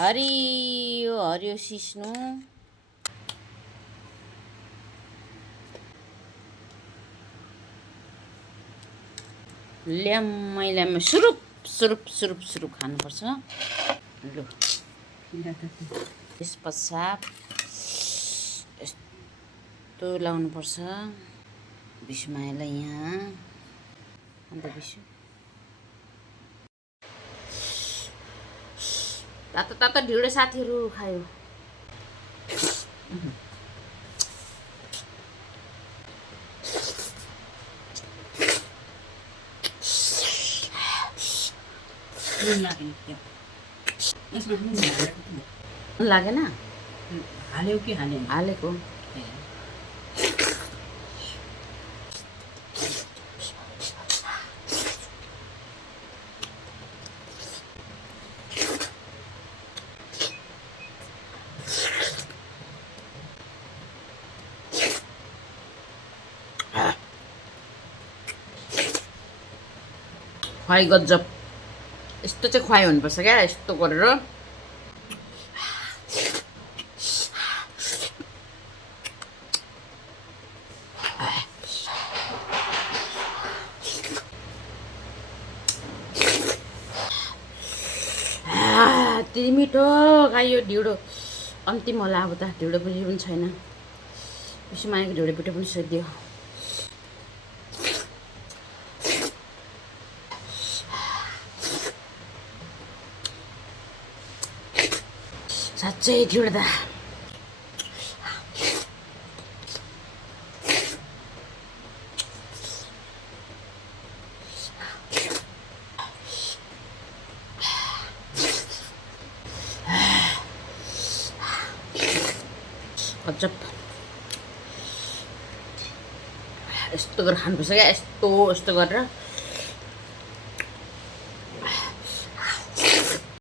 हरियो हरियो सिस्नु ल्याम्मै ल्याम्मै सुरुप सुरुप सुरुप सुरुप खानुपर्छ। लु त्यस पश्चात यस्तो लाउनुपर्छ विषुमायालाई यहाँ। अन्त विषु तातो तातो ढिँडो साथीहरू खायो। लागेन हाल्यो कि हालेन? हालेको खुवाई गजब। यस्तो चाहिँ खुवाई हुनुपर्छ क्या, यस्तो गरेर यति मिठो खायो ढिँडो। अन्तिम होला अब त, ढिँडो पिठो पनि छैन। विषुमायाको ढिँडो पिठो पनि सोधियो। साँच्चै ढिँडो त गजब। यस्तो गरेर खानुपर्छ क्या, यस्तो यस्तो गरेर